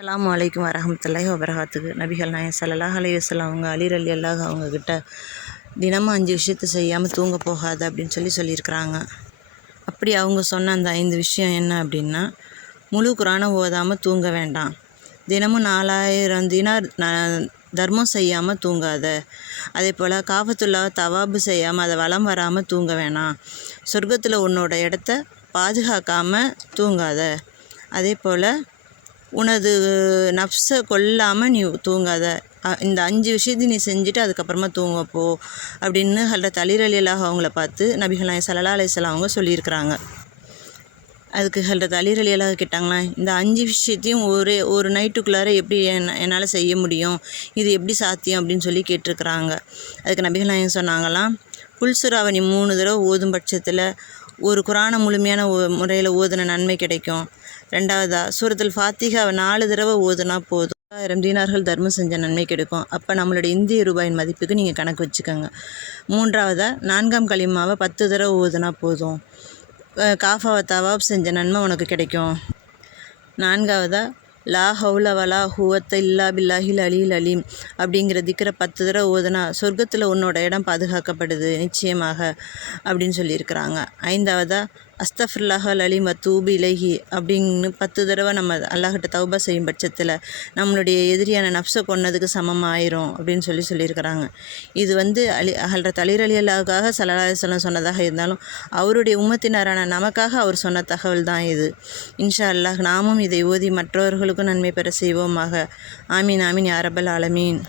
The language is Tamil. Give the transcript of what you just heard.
அலாம் வலைக்கும் வரஹமத்துல்லாஹி வபரகாத்துக்கு நபிகள் நாயன் சல்லாஹ் அலையுஸ்லாம் அவங்க அலிர் அலி அல்லாஹ் அவங்கக்கிட்ட தினமும் அஞ்சு விஷயத்த செய்யாமல் தூங்க போகாத அப்படின்னு சொல்லி சொல்லியிருக்கிறாங்க. அப்படி அவங்க சொன்ன அந்த ஐந்து விஷயம் என்ன அப்படின்னா முழு குரானை ஓதாமல் தூங்க வேண்டாம். தினமும் நாலாயிரம் தினார் தர்மம் செய்யாமல் தூங்காத. அதே போல் காஃபத்துல்லா தவாபு செய்யாமல் அதை வலம் வராமல் தூங்க வேணாம். சொர்க்கத்தில் உன்னோட இடத்த பாதுகாக்காமல் தூங்காத. அதே போல் உனது நஃப்ஸை கொல்லாமல் நீ தூங்காத. இந்த அஞ்சு விஷயத்தையும் நீ செஞ்சுட்டு அதுக்கப்புறமா தூங்க போ அப்படின்னு ஹல்ரத் அலி அவங்கள பார்த்து நபிகள் நாயகம் சல்லா அலிஸ்லாம் அவங்க சொல்லியிருக்கிறாங்க. அதுக்கு ஹல்ரத் அலி கேட்டாங்களா இந்த அஞ்சு விஷயத்தையும் ஒரே ஒரு நைட்டுக்குள்ளார எப்படி என் என்னால் செய்ய முடியும்? இது எப்படி சாத்தியம்? அப்படின்னு சொல்லி கேட்டிருக்கிறாங்க. அதுக்கு நபிகள் நாயகம் சொன்னாங்களாம் புல்சுராவணி மூணு தடவை ஓதும் பட்சத்தில் ஒரு குரானை முழுமையான முறையில் ஓதுன நன்மை கிடைக்கும். ரெண்டாவதா சூரத்தில் ஃபாத்திகாவை நாலு தடவை ஓதுனா போதும். ஆயிரம் தீனார்கள் தர்மம் செஞ்ச நன்மை கிடைக்கும். அப்போ நம்மளுடைய இந்திய ரூபாயின் மதிப்புக்கு நீங்கள் கணக்கு வச்சுக்கோங்க. மூன்றாவதாக நான்காம் களிமாவை பத்து தடவை ஓதுனா போதும். காஃபாவை தவாப் செஞ்ச நன்மை உனக்கு கிடைக்கும். நான்காவதாக லா ஹவுல வலா ஹூவத்த இல்லா பில்லாஹில் அலில் அலீம் அப்படிங்கிற திக்கிற பத்து தடவை ஓதுனா சொர்க்கத்தில் உன்னோட இடம் பாதுகாக்கப்படுது நிச்சயமாக அப்படின்னு சொல்லியிருக்கிறாங்க. ஐந்தாவதாக அஸ்தஃபுல்லாஹல் அலி மத்தூபி இலகி அப்படின்னு பத்து தடவை நம்ம அல்லாஹிட்ட தௌபா செய்யும் பட்சத்தில் நம்மளுடைய எதிரியான நப்சை கொன்னதுக்கு சமமாயிரும் அப்படின்னு சொல்லி சொல்லியிருக்கிறாங்க. இது வந்து அலி அகல்ற அலிர் அலி அல்லாவுக்காக சல்லாஹலம் சொன்னதாக இருந்தாலும் அவருடைய உம்மத்தினரான நமக்காக அவர் சொன்ன தகவல் தான் இது. இன்ஷா அல்லாஹ் நாமும் இதை ஓதி மற்றவர்களுக்கும் நன்மை பெற செய்வோமாக. ஆமீன் ஆமீன் யாரபல் ஆலமீன்.